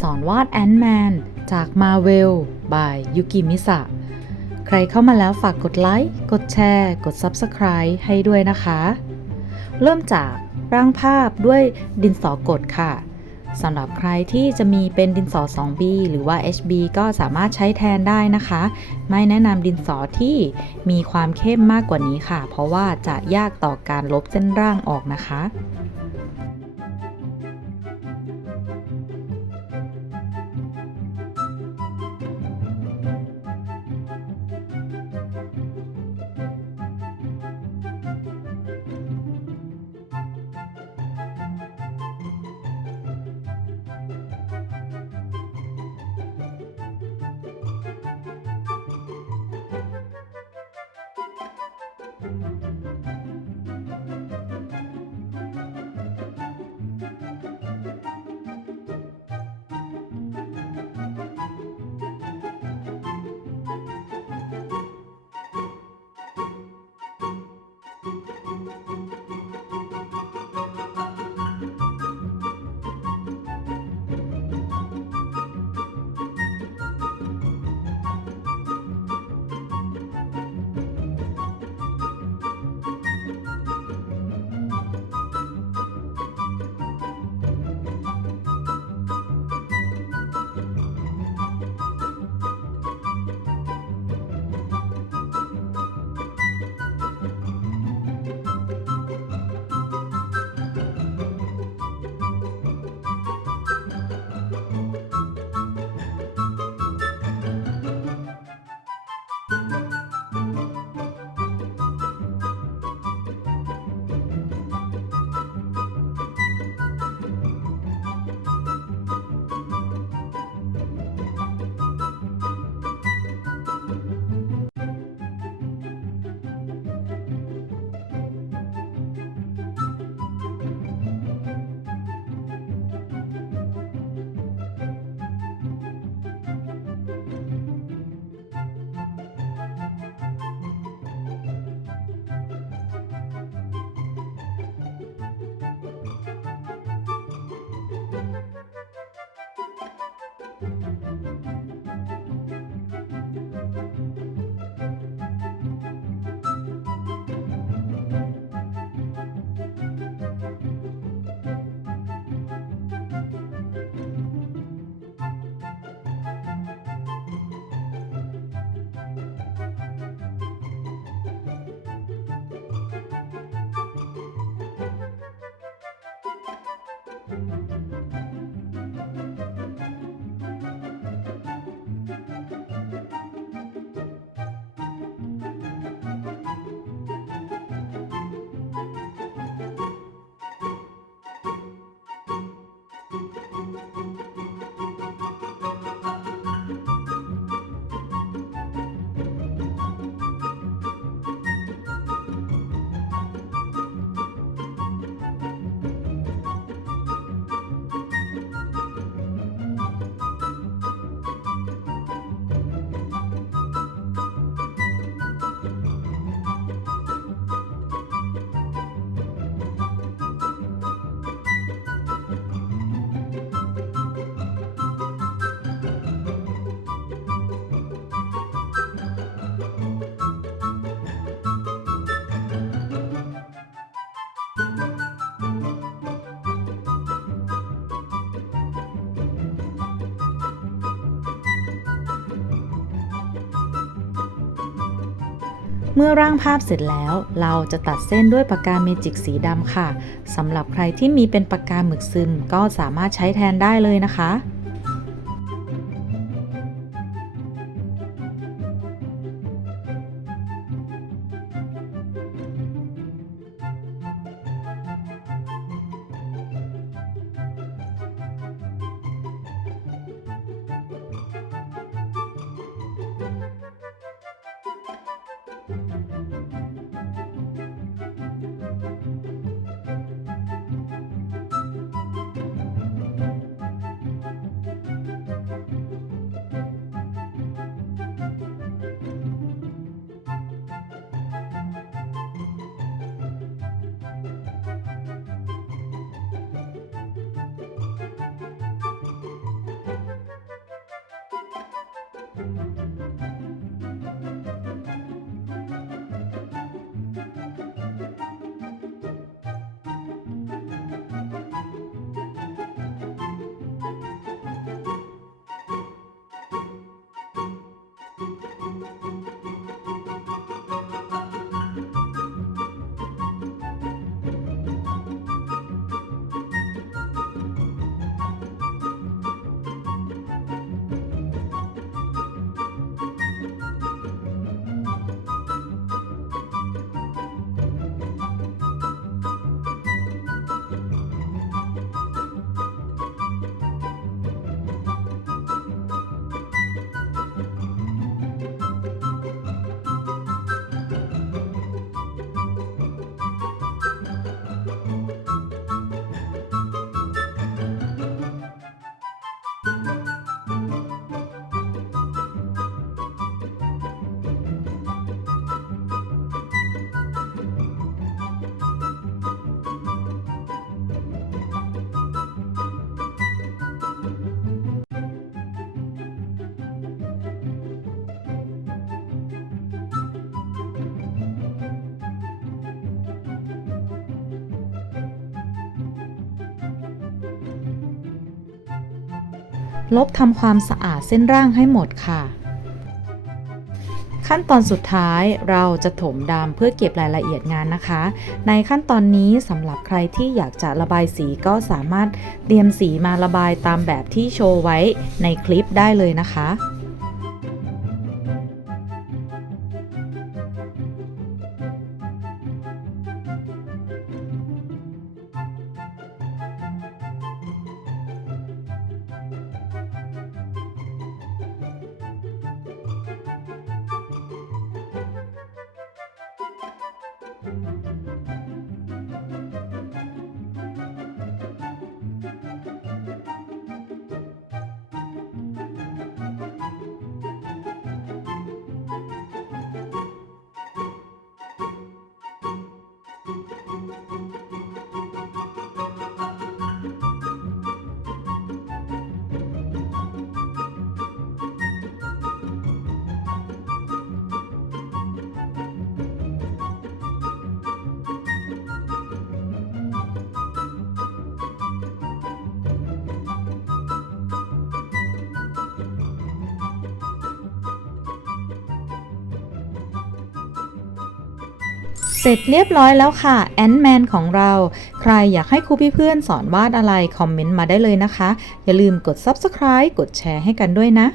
สอนวาดแอนด์แมนจาก Marvel by ยุกิมิสะใครเข้ามาแล้วฝากกดไลค์ กดแชร์ กด Subscribe ให้ด้วยนะคะ เริ่มจากร่างภาพด้วยดินสอกดค่ะสำหรับใครที่จะมีเป็นดินสอ 2B หรือว่า HB ก็สามารถใช้แทนได้นะคะ ไม่แนะนำดินสอที่มีความเข้มมากกว่านี้ค่ะ เพราะว่าจะยากต่อการลบเส้นร่างออกนะคะ Thank you. เมื่อร่างภาพเสร็จแล้วเราจะตัดเส้นด้วยปากกาเมจิกสีดำค่ะสำหรับใครที่มีเป็นปากกาหมึกซึมก็สามารถใช้แทนได้เลยนะคะ ลบทำความสะอาดเส้นร่างให้หมดค่ะ ขั้นตอนสุดท้ายเราจะถมดำเพื่อเก็บรายละเอียดงานนะคะ ในขั้นตอนนี้สำหรับใครที่อยากจะระบายสีก็สามารถเตรียมสีมาระบายตามแบบที่โชว์ไว้ในคลิปได้เลยนะคะ เสร็จเรียบร้อยแล้วค่ะแอนด์แมนของเรา ใครอยากให้ครูพี่เพื่อนสอนวาดอะไร คอมเมนต์มาได้เลยนะคะ อย่าลืมกด Subscribe กดแชร์ให้กันด้วยนะ